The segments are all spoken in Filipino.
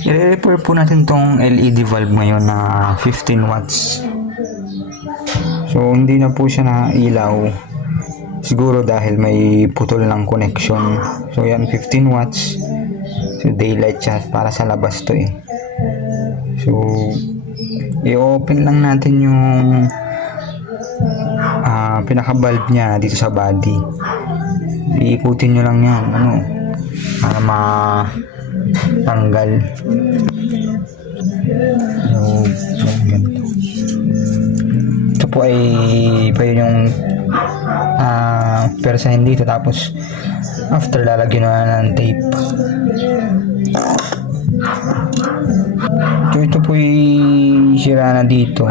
I-repair po natin tong LED valve ngayon na 15 watts. So hindi na po siya nailaw. Siguro dahil may putol ng connection. So yan, 15 watts. So daylight siya, para sa labas to eh. So i-open lang natin yung pinaka-valve niya dito sa body. Iikutin nyo lang yan, para matanggal. So ganito. Ito po ay pwede yung persahin dito, tapos after lalagyan na ng tape. So ito po ay sira na dito.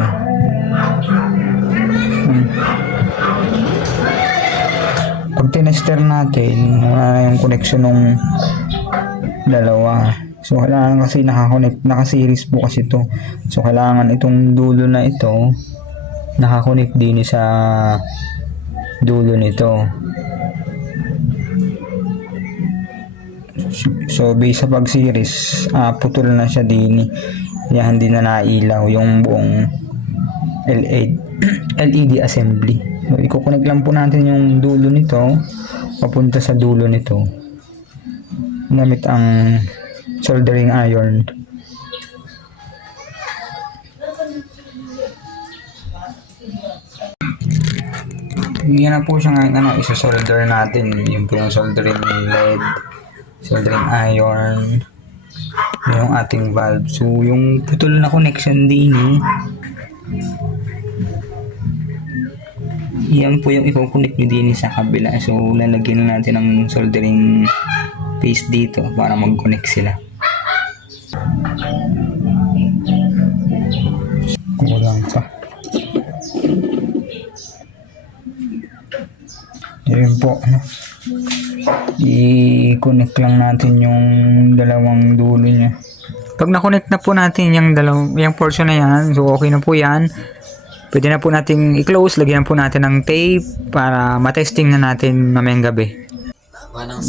Pag tinester natin, wala na yung connection ng dalawa. So kailangan kasi nakakonect, naka-series po kasi ito. So kailangan itong dulo na ito nakakonect din sa dulo nito. So base sa pag-series, putol na siya din. Yan, hindi na nailaw yung buong LED assembly. So i-connect lang po natin yung dulo nito papunta sa dulo nito gamit ang soldering iron. Yan na po siya ngayon, isa-solder natin. Yung po yung soldering lead, soldering iron, yung ating valve. So yung putol na connection din yan po yung i-connect nyo din sa kabila. So lalagyan natin ng soldering paste dito para mag-connect sila. Kulang pa. Yun po, i-connect lang natin yung dalawang dulo niya. Pag na-connect na po natin yung portion na yan, so okay na po yan. Pwede na po natin i-close, lagyan po natin ng tape para matesting na natin mamayang gabi.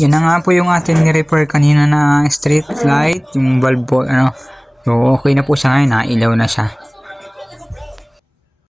Yan na nga po yung ating ni-repair kanina na street light, yung bulb po, So okay na po siya ngayon, nailaw na siya.